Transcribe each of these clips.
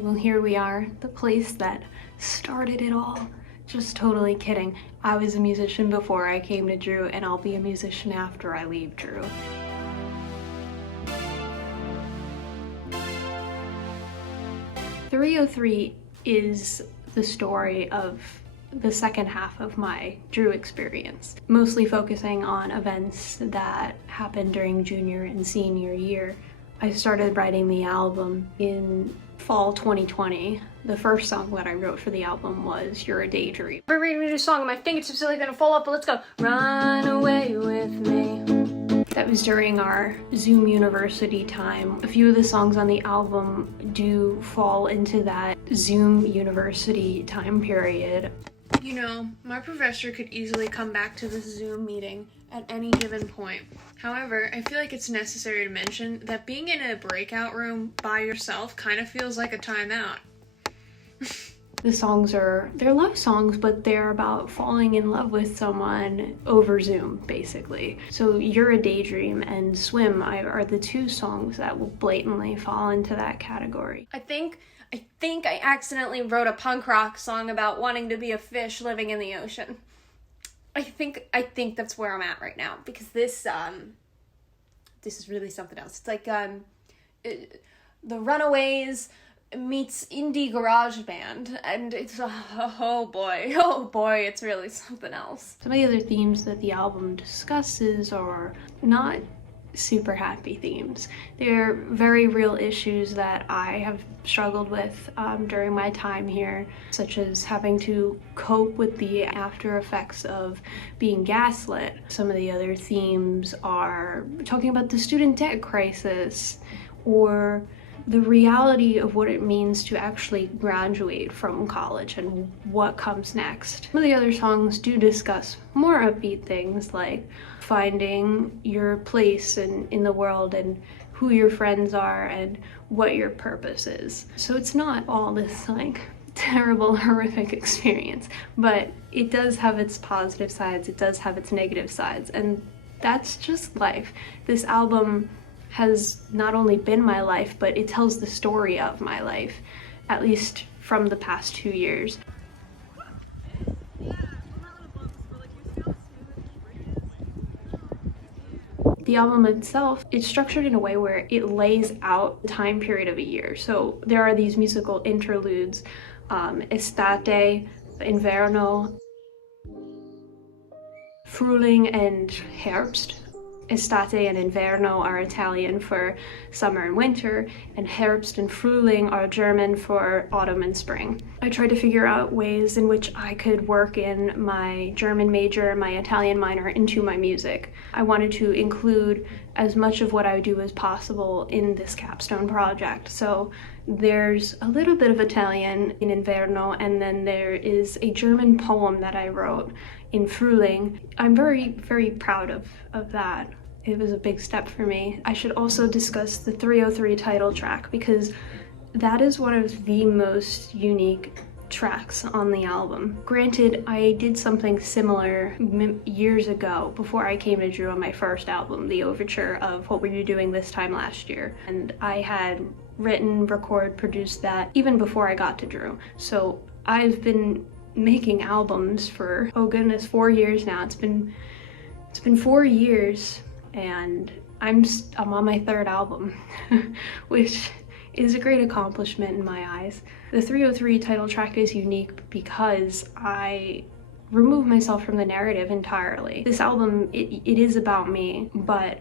Well, here we are, the place that started it all. Just totally kidding. I was a musician before I came to Drew, and I'll be a musician after I leave Drew. "303" is the story of the second half of my Drew experience, mostly focusing on events that happened during junior and senior year. I started writing the album in fall 2020. The first song that I wrote for the album was "You're a Daydream." We're reading this song and my fingertips are like gonna fall off, but let's go. Run away with me. That was during our Zoom University time. A few of the songs on the album do fall into that Zoom University time period. You know, my professor could easily come back to this Zoom meeting at any given point. However, I feel like it's necessary to mention that being in a breakout room by yourself kind of feels like a timeout. The songs they're love songs, but they're about falling in love with someone over Zoom, basically. So "You're a Daydream" and "Swim" are the two songs that will blatantly fall into that category. I think I accidentally wrote a punk rock song about wanting to be a fish living in the ocean. I think that's where I'm at right now, because this is really something else. It's like the Runaways meets indie garage band, and it's oh boy, it's really something else. Some of the other themes that the album discusses are not super happy themes. They're very real issues that I have struggled with during my time here, such as having to cope with the after effects of being gaslit. Some of the other themes are talking about the student debt crisis, or the reality of what it means to actually graduate from college and what comes next. Some of the other songs do discuss more upbeat things, like finding your place in the world and who your friends are and what your purpose is. So it's not all this like terrible, horrific experience, but it does have its positive sides, it does have its negative sides, and that's just life. This album has not only been my life, but it tells the story of my life, at least from the past 2 years. The album itself, it's structured in a way where it lays out the time period of a year. So there are these musical interludes, Estate, Inverno, Frühling, and Herbst. Estate and Inverno are Italian for summer and winter, and Herbst and Frühling are German for autumn and spring. I tried to figure out ways in which I could work in my German major, my Italian minor, into my music. I wanted to include as much of what I do as possible in this capstone project. So there's a little bit of Italian in Inverno, and then there is a German poem that I wrote in Frühling. I'm very, very proud of that. It was a big step for me. I should also discuss the 303 title track, because that is one of the most unique tracks on the album. Granted, I did something similar years ago before I came to Drew on my first album, the overture of What Were You Doing This Time Last Year, and I had written, recorded, produced that even before I got to Drew. So I've been making albums for, oh goodness, 4 years now. It's been 4 years, and I'm on my third album, which is a great accomplishment in my eyes. The 303 title track is unique because I remove myself from the narrative entirely. This album, it is about me, but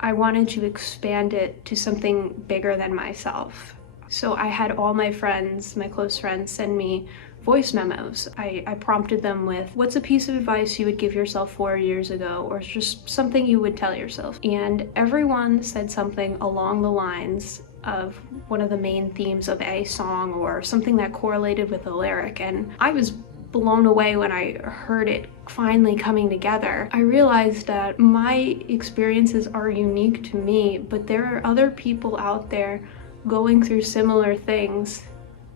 I wanted to expand it to something bigger than myself. So I had all my friends, my close friends, send me voice memos. I prompted them with, what's a piece of advice you would give yourself 4 years ago, or just something you would tell yourself? And everyone said something along the lines of one of the main themes of a song, or something that correlated with the lyric, and I was blown away when I heard it finally coming together. I realized that my experiences are unique to me, but there are other people out there going through similar things,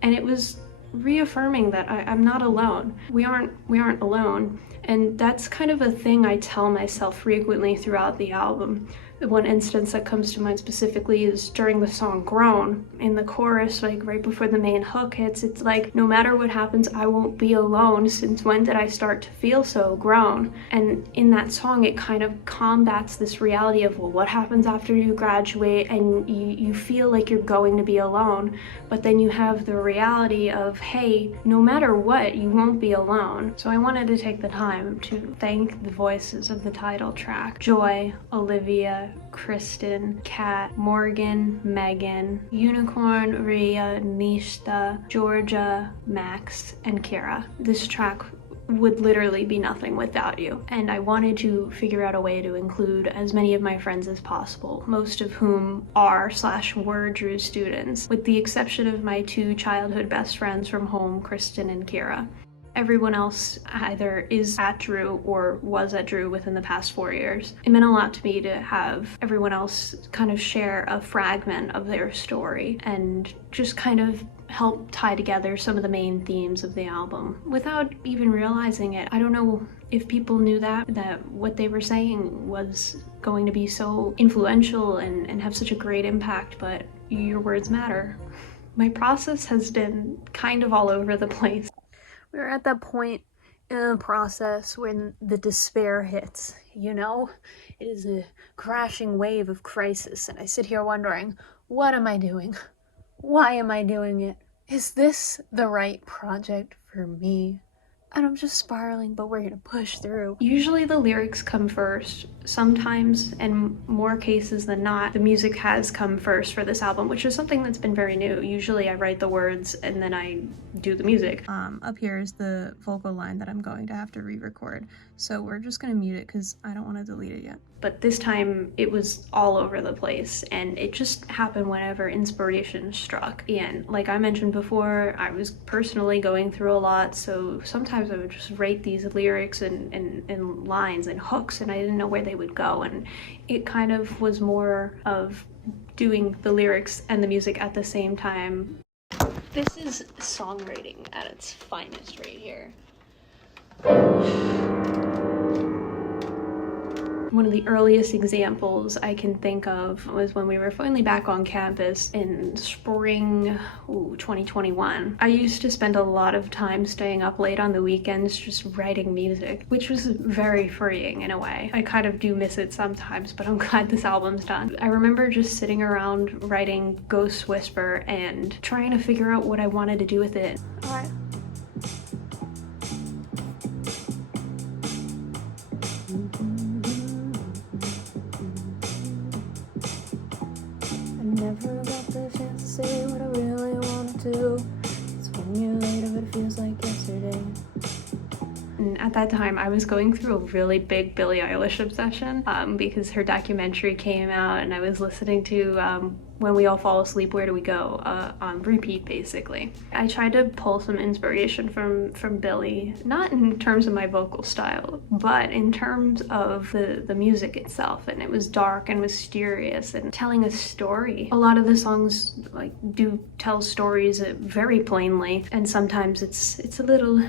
and it was reaffirming that I'm not alone. We aren't alone, and that's kind of a thing I tell myself frequently throughout the album. One instance that comes to mind specifically is during the song Grown. In the chorus, like right before the main hook hits, it's like, no matter what happens, I won't be alone. Since when did I start to feel so grown? And in that song, it kind of combats this reality of, well, what happens after you graduate and you feel like you're going to be alone, but then you have the reality of, hey, no matter what, you won't be alone. So I wanted to take the time to thank the voices of the title track: Joy, Olivia, Kristen, Kat, Morgan, Megan, Unicorn, Rhea, Nishta, Georgia, Max, and Kira. This track would literally be nothing without you, and I wanted to figure out a way to include as many of my friends as possible, most of whom are/were Drew students, with the exception of my 2 childhood best friends from home, Kristen and Kira. Everyone else either is at Drew or was at Drew within the past 4 years. It meant a lot to me to have everyone else kind of share a fragment of their story and just kind of help tie together some of the main themes of the album without even realizing it. I don't know if people knew that what they were saying was going to be so influential and have such a great impact, but your words matter. My process has been kind of all over the place. We're at that point in the process when the despair hits, you know? It is a crashing wave of crisis, and I sit here wondering, what am I doing? Why am I doing it? Is this the right project for me? And I'm just spiraling, but we're gonna push through. Usually the lyrics come first. Sometimes, in more cases than not, the music has come first for this album, which is something that's been very new. Usually I write the words and then I do the music. Up here is the vocal line that I'm going to have to re-record. So we're just gonna mute it because I don't want to delete it yet. But this time it was all over the place, and it just happened whenever inspiration struck. And like I mentioned before, I was personally going through a lot, so sometimes I would just write these lyrics and lines and hooks, and I didn't know where they would go. And it kind of was more of doing the lyrics and the music at the same time. This is songwriting at its finest right here. One of the earliest examples I can think of was when we were finally back on campus in spring 2021. I used to spend a lot of time staying up late on the weekends just writing music, which was very freeing in a way. I kind of do miss it sometimes, but I'm glad this album's done. I remember just sitting around writing Ghost Whisper and trying to figure out what I wanted to do with it. All right. Never got the chance to say what I really wanted to. It's when you're later, but it feels like yesterday. And at that time, I was going through a really big Billie Eilish obsession because her documentary came out, and I was listening to When We All Fall Asleep, Where Do We Go? On repeat, basically. I tried to pull some inspiration from Billie, not in terms of my vocal style, but in terms of the music itself. And it was dark and mysterious and telling a story. A lot of the songs do tell stories very plainly, and sometimes it's a little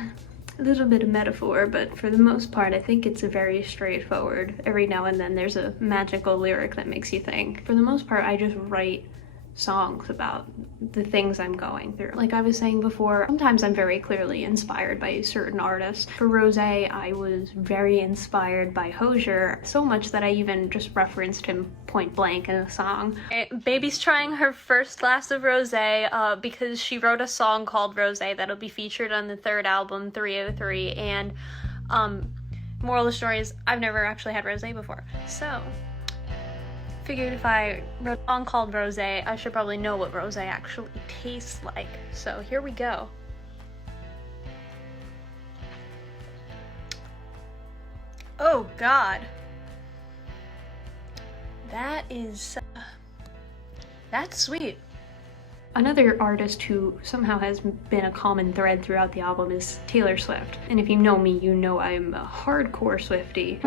bit of metaphor, but for the most part, I think it's a very straightforward. Every now and then there's a magical lyric that makes you think. For the most part, I just write songs about the things I'm going through. Like I was saying before, sometimes I'm very clearly inspired by certain artists. For Rosé, I was very inspired by Hozier, so much that I even just referenced him point blank in the song. Baby's trying her first glass of rosé because she wrote a song called Rosé that'll be featured on the 3rd album, 303, and moral of the story is I've never actually had rosé before. So figured if I wrote a song called Rosé, I should probably know what rosé actually tastes like. So here we go. Oh God. That's sweet. Another artist who somehow has been a common thread throughout the album is Taylor Swift. And if you know me, you know I'm a hardcore Swiftie.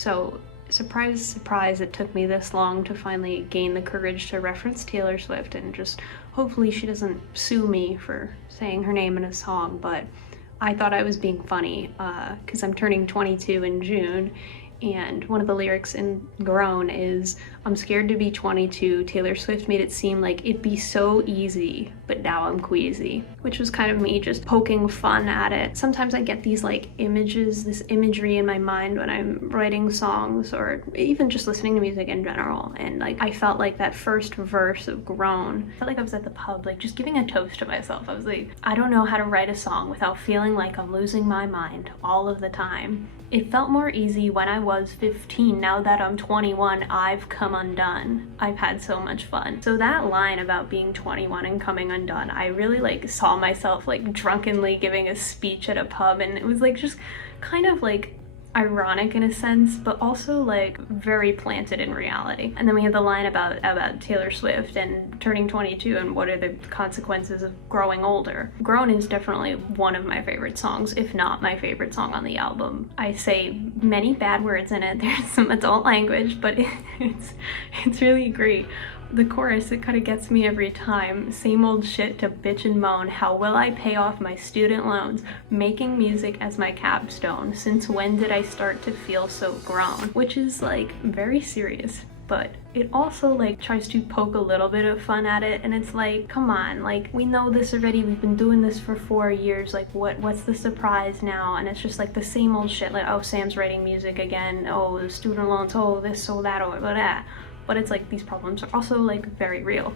So surprise, surprise, it took me this long to finally gain the courage to reference Taylor Swift, and just hopefully she doesn't sue me for saying her name in a song, but I thought I was being funny because I'm turning 22 in June, and one of the lyrics in Grown is, "I'm scared to be 22. Taylor Swift made it seem like it'd be so easy, but now I'm queasy," which was kind of me just poking fun at it. Sometimes I get these like images, this imagery in my mind when I'm writing songs or even just listening to music in general, and like I felt like that first verse of Grown, I felt like I was at the pub, like just giving a toast to myself. I was like, I don't know how to write a song without feeling like I'm losing my mind all of the time. It felt more easy when I was 15. Now that I'm 21, I've come undone. I've had so much fun. So that line about being 21 and coming undone, I really like saw myself like drunkenly giving a speech at a pub, and it was like just kind of like ironic in a sense, but also like very planted in reality. And then we have the line about Taylor Swift and turning 22 and what are the consequences of growing older. Grown is definitely one of my favorite songs, if not my favorite song on the album. I say many bad words in it. There's some adult language, but it's really great. The chorus, it kind of gets me every time. Same old shit to bitch and moan. How will I pay off my student loans? Making music as my capstone. Since when did I start to feel so grown? Which is like very serious, but it also like tries to poke a little bit of fun at it, and it's like, come on, like we know this already, we've been doing this for 4 years, like what's the surprise now? And it's just like the same old shit, like, oh, Sam's writing music again, oh, the student loans, oh, this, oh, that, oh, that. But it's like these problems are also like very real,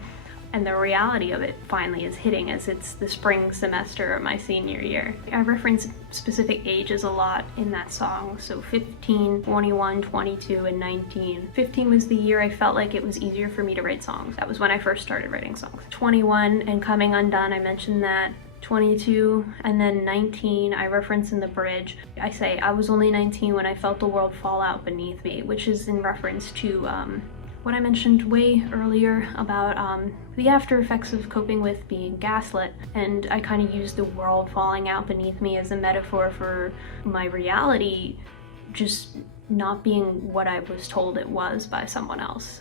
and the reality of it finally is hitting as it's the spring semester of my senior year. I reference specific ages a lot in that song, so 15, 21, 22, and 19. 15 was the year I felt like it was easier for me to write songs. That was when I first started writing songs. 21 and coming undone, I mentioned that. 22, and then 19 I reference in the bridge. I say I was only 19 when I felt the world fall out beneath me, which is in reference to what I mentioned way earlier about the after effects of coping with being gaslit, and I kind of used the world falling out beneath me as a metaphor for my reality just not being what I was told it was by someone else,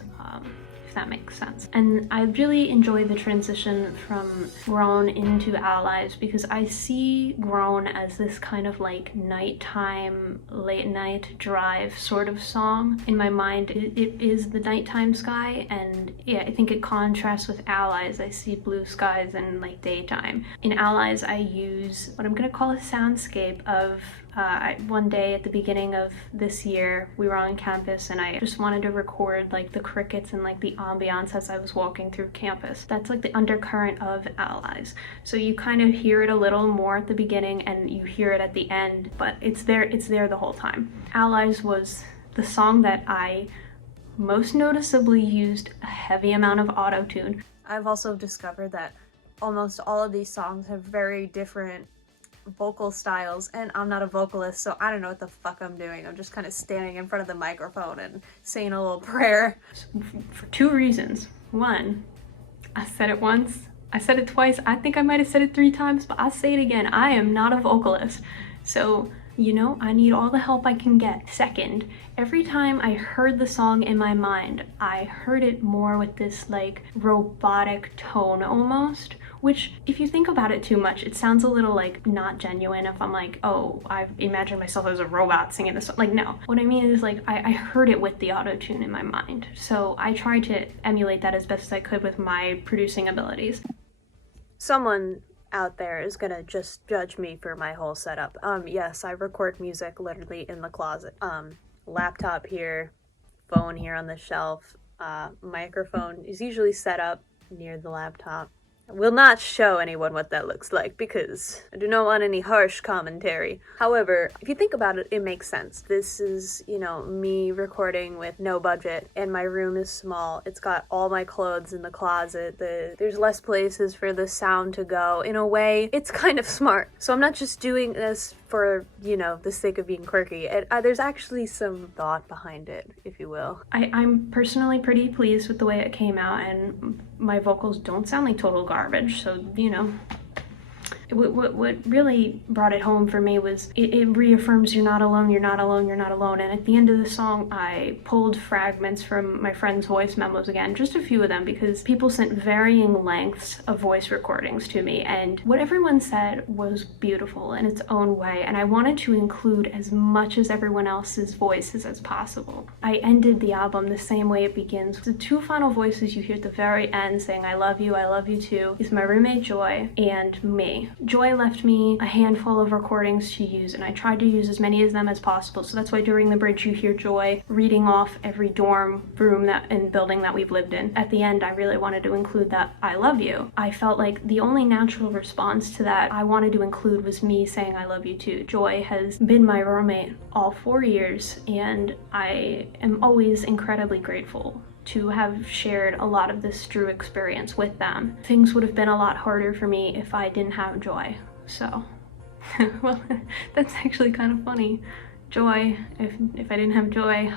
if that makes sense. And I really enjoy the transition from Grown into Allies, because I see Grown as this kind of like nighttime, late night drive sort of song. In my mind, it is the nighttime sky, and yeah, I think it contrasts with Allies. I see blue skies and like daytime. In Allies, I use what I'm gonna call a soundscape of one day at the beginning of this year, we were on campus, and I just wanted to record like the crickets and like the ambiance as I was walking through campus. That's like the undercurrent of Allies. So you kind of hear it a little more at the beginning and you hear it at the end, but it's there the whole time. Allies was the song that I most noticeably used a heavy amount of auto-tune. I've also discovered that almost all of these songs have very different vocal styles, and I'm not a vocalist, so I don't know what the fuck I'm doing. I'm just kind of standing in front of the microphone and saying a little prayer. For two reasons. One, I said it once, I said it twice, I think I might have said it 3 times, but I'll say it again. I am not a vocalist, so you know, I need all the help I can get. Second, every time I heard the song in my mind, I heard it more with this like robotic tone almost, which if you think about it too much, it sounds a little like not genuine if I'm like, oh, I've imagined myself as a robot singing this song. Like, no. What I mean is like, I heard it with the auto-tune in my mind. So I tried to emulate that as best as I could with my producing abilities. Someone out there is gonna just judge me for my whole setup. Yes, I record music literally in the closet. Laptop here, phone here on the shelf, microphone is usually set up near the laptop. I will not show anyone what that looks like because I do not want any harsh commentary. However, if you think about it, it makes sense. This is, you know, me recording with no budget, and my room is small. It's got all my clothes in the closet. There's less places for the sound to go. In a way, it's kind of smart. So I'm not just doing this for, you know, the sake of being quirky. There's actually some thought behind it, if you will. I'm personally pretty pleased with the way it came out, and my vocals don't sound like total garbage, so, you know, What really brought it home for me was it reaffirms you're not alone, you're not alone, you're not alone. And at the end of the song, I pulled fragments from my friend's voice memos again, just a few of them, because people sent varying lengths of voice recordings to me, and what everyone said was beautiful in its own way, and I wanted to include as much as everyone else's voices as possible. I ended the album the same way it begins. The two final voices you hear at the very end saying I love you too, is my roommate Joy and me. Joy left me a handful of recordings to use, and I tried to use as many of them as possible, so that's why during the bridge you hear Joy reading off every dorm room and building that we've lived in. At the end, I really wanted to include that I love you. I felt like the only natural response to that I wanted to include was me saying I love you too. Joy has been my roommate all 4 years, and I am always incredibly grateful to have shared a lot of this Drew experience with them. Things would have been a lot harder for me if I didn't have Joy. So, well, that's actually kind of funny. Joy, if I didn't have Joy,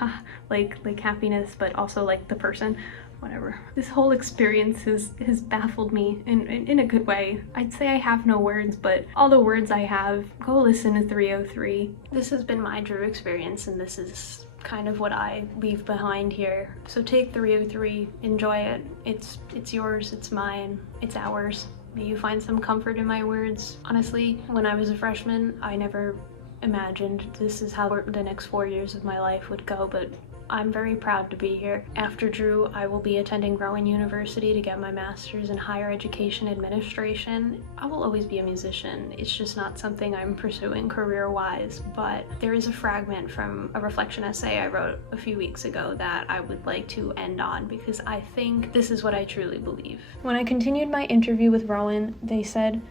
like happiness, but also like the person, whatever. This whole experience has baffled me in a good way. I'd say I have no words, but all the words I have, go listen to 303. This has been my Drew experience, and this is kind of what I leave behind here. So take 303, enjoy it. It's yours, it's mine, it's ours. May you find some comfort in my words. Honestly, when I was a freshman, I never imagined this is how the next 4 years of my life would go, but I'm very proud to be here. After Drew, I will be attending Rowan University to get my master's in higher education administration. I will always be a musician. It's just not something I'm pursuing career-wise, but there is a fragment from a reflection essay I wrote a few weeks ago that I would like to end on, because I think this is what I truly believe. When I continued my interview with Rowan, they said,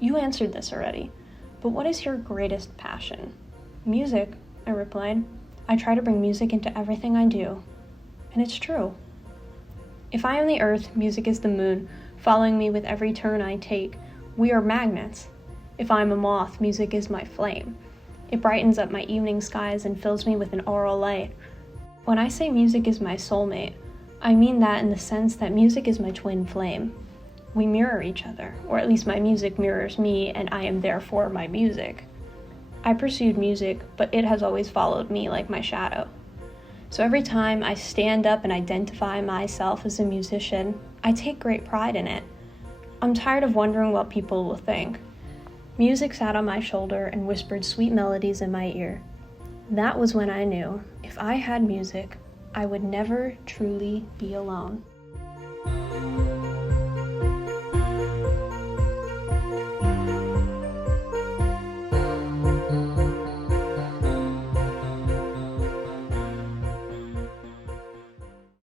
"You answered this already, but what is your greatest passion?" "Music," I replied. "I try to bring music into everything I do." And it's true. If I am the earth, music is the moon, following me with every turn I take. We are magnets. If I am a moth, music is my flame. It brightens up my evening skies and fills me with an aural light. When I say music is my soulmate, I mean that in the sense that music is my twin flame. We mirror each other, or at least my music mirrors me, and I am therefore my music. I pursued music, but it has always followed me like my shadow. So every time I stand up and identify myself as a musician, I take great pride in it. I'm tired of wondering what people will think. Music sat on my shoulder and whispered sweet melodies in my ear. That was when I knew if I had music, I would never truly be alone.